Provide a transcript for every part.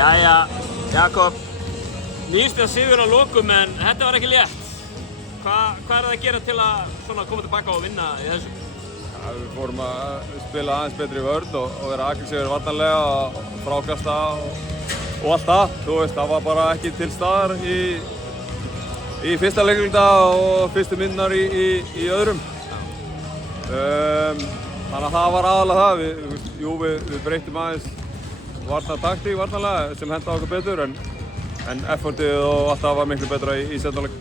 Jæja, Jakob. Nýstiga sigur að lokum, en þetta var ekki létt. Hvað það að gera til að koma tilbaka og vinna í þessu? Ja, við fórum að spila aðeins betri vörn og vera aggressífir varnarlega og frákasta og allt það. Þú veist, það var bara ekki til staðar í fyrsta leikluta og fyrstu myndunar í öðrum. Þannig að það var aðalega það. Við breyttum aðeins varnartaktík varnarlega sem henta okkur betur en effortið og allt það var miklu betra í seinni hálfleik.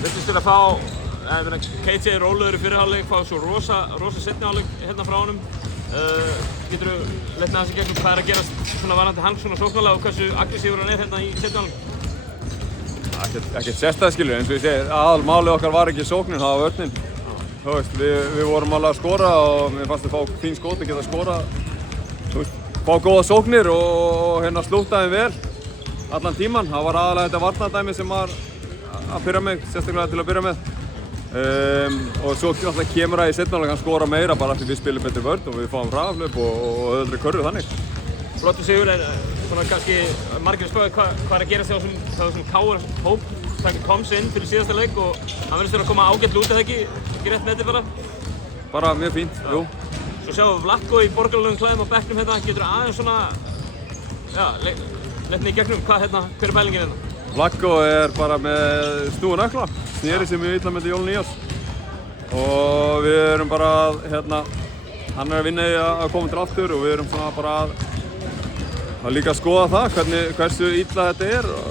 Þurftist til að fá, KJ rólegur í fyrri hálfleik, fá svo rosa seinni hálfleik hérna frá honum. Geturðu leitt með hans í gegnum hvað að gerast varðandi hann sóknarlega og hversu aggressífur hann hérna í seinni hálfleik? Ekkert sérstæð skilur, eins og ég segi, aðalmálið okkar var ekki sóknin, það var vörnin. Þú veist, við vorum alveg að skora og mér fannst að fá fín skot að geta skorað. Þú veist, fá góða sóknir og hérna slúttaði vel allan tíman. Það var aðalega þetta varnardæmi sem var að byrja með, sérstaklega til að byrja með. Og svo alltaf kemur það í seinni hálfleik, hann skora meira bara því við spilum betri vörn og við fáum hraðaflaup og öðru körfu þannig. Flottur sigur, en kannski margir spöðu hvað er að gerast hjá þessum KR hóp sem komst inn fyrir síðasta leik og hann verðist að koma ágætlega út, ekki rétt með þetta bara? Bara mjög fínt, jú. Svo sjáum við Vlatko í borgaralegum klæðum á bekknum hérna, getur aðeins letni í gegnum, hver er pælingin hérna? Vlatko er bara með snúin ökla, sneri sig mjög illa með Jón Nías og við erum bara hann er að vinna í að koma til aftur og við erum svona bara að líka skoða það hversu illa þetta er og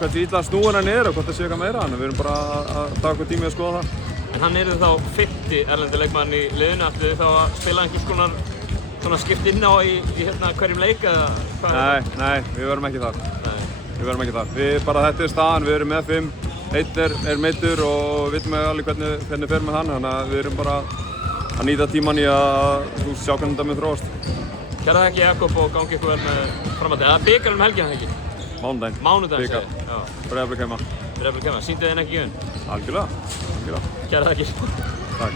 hversu illa snúin hann er og hvort það sé eitthvað meira, þannig við erum bara að taka okkur tími að skoða það. En hann er þá 5. erlendi leikmann í liðinu, ætlið þið þá að spila einhvers konar skipt inn á í hverjum leik eða hvað? Nei, við verum ekki þar. Þetta er staðan, við erum með 5, einn er meiddur og vitum alveg hvernig fer með hann, þannig að við erum bara að nýta tíman í að sjá hvernig þetta mun þróast. Kæra þakki Jakob og gangi ykkur vel með framhaldið. Eða bikarinn um helgina ekki? Mánudaginn bikar. Breiðablik heima. Sýndu þið henni ekki í unn? Algjörlega. Kæra þakki.